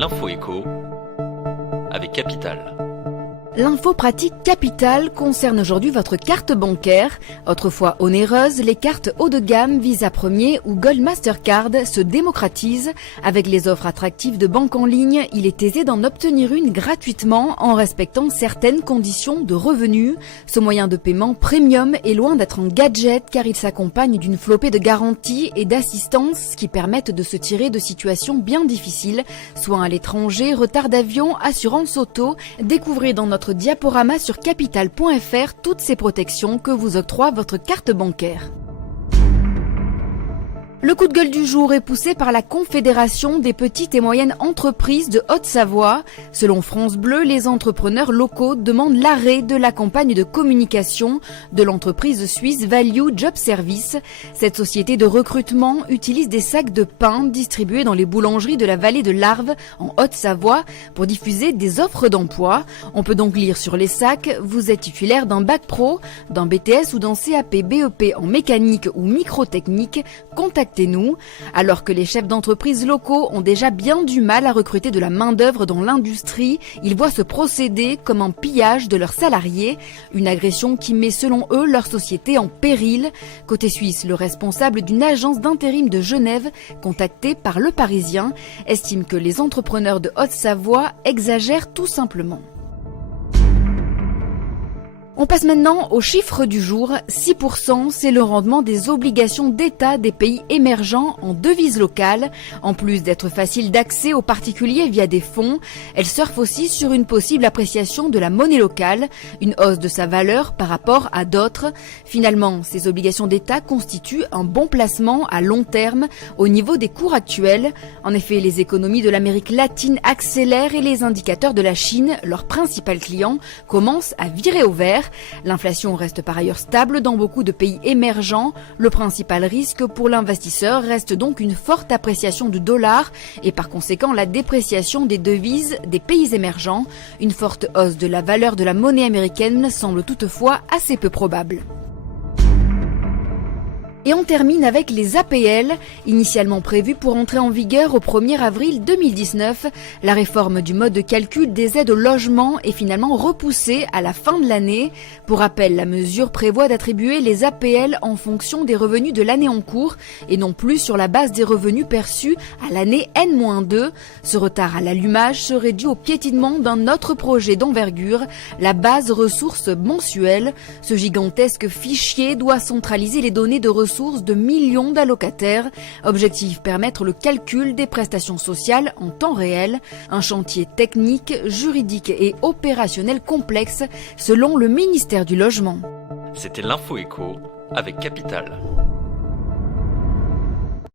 L'info éco avec Capital. L'info pratique Capital concerne aujourd'hui votre carte bancaire. Autrefois onéreuse, les cartes haut de gamme Visa Premier ou Gold Mastercard se démocratisent. Avec les offres attractives de banque en ligne, il est aisé d'en obtenir une gratuitement en respectant certaines conditions de revenus. Ce moyen de paiement premium est loin d'être un gadget car il s'accompagne d'une flopée de garanties et d'assistance qui permettent de se tirer de situations bien difficiles, soins à l'étranger, retard d'avion, assurance auto. Découvrez dans notre diaporama sur capital.fr toutes ces protections que vous octroie votre carte bancaire. Le coup de gueule du jour est poussé par la Confédération des petites et moyennes entreprises de Haute-Savoie. Selon France Bleu, les entrepreneurs locaux demandent l'arrêt de la campagne de communication de l'entreprise suisse Value Job Service. Cette société de recrutement utilise des sacs de pain distribués dans les boulangeries de la vallée de l'Arve en Haute-Savoie pour diffuser des offres d'emploi. On peut donc lire sur les sacs « Vous êtes titulaire d'un bac pro, d'un BTS ou d'un CAP BEP en mécanique ou microtechnique, contactez-nous ». Alors que les chefs d'entreprise locaux ont déjà bien du mal à recruter de la main-d'œuvre dans l'industrie, ils voient ce procédé comme un pillage de leurs salariés, une agression qui met selon eux leur société en péril. Côté suisse, le responsable d'une agence d'intérim de Genève, contacté par Le Parisien, estime que les entrepreneurs de Haute-Savoie exagèrent tout simplement. On passe maintenant aux chiffres du jour. 6%, c'est le rendement des obligations d'État des pays émergents en devise locale. En plus d'être facile d'accès aux particuliers via des fonds, elle surfe aussi sur une possible appréciation de la monnaie locale, une hausse de sa valeur par rapport à d'autres. Finalement, ces obligations d'État constituent un bon placement à long terme au niveau des cours actuels. En effet, les économies de l'Amérique latine accélèrent et les indicateurs de la Chine, leur principal client, commencent à virer au vert. L'inflation reste par ailleurs stable dans beaucoup de pays émergents. Le principal risque pour l'investisseur reste donc une forte appréciation du dollar et par conséquent la dépréciation des devises des pays émergents. Une forte hausse de la valeur de la monnaie américaine semble toutefois assez peu probable. Et on termine avec les APL, initialement prévues pour entrer en vigueur au 1er avril 2019. La réforme du mode de calcul des aides au logement est finalement repoussée à la fin de l'année. Pour rappel, la mesure prévoit d'attribuer les APL en fonction des revenus de l'année en cours et non plus sur la base des revenus perçus à l'année N-2. Ce retard à l'allumage serait dû au piétinement d'un autre projet d'envergure, la base ressources mensuelle. Ce gigantesque fichier doit centraliser les données de ressources de millions d'allocataires. Objectif, permettre le calcul des prestations sociales en temps réel. Un chantier technique, juridique et opérationnel complexe selon le ministère du Logement. C'était l'info éco avec Capital.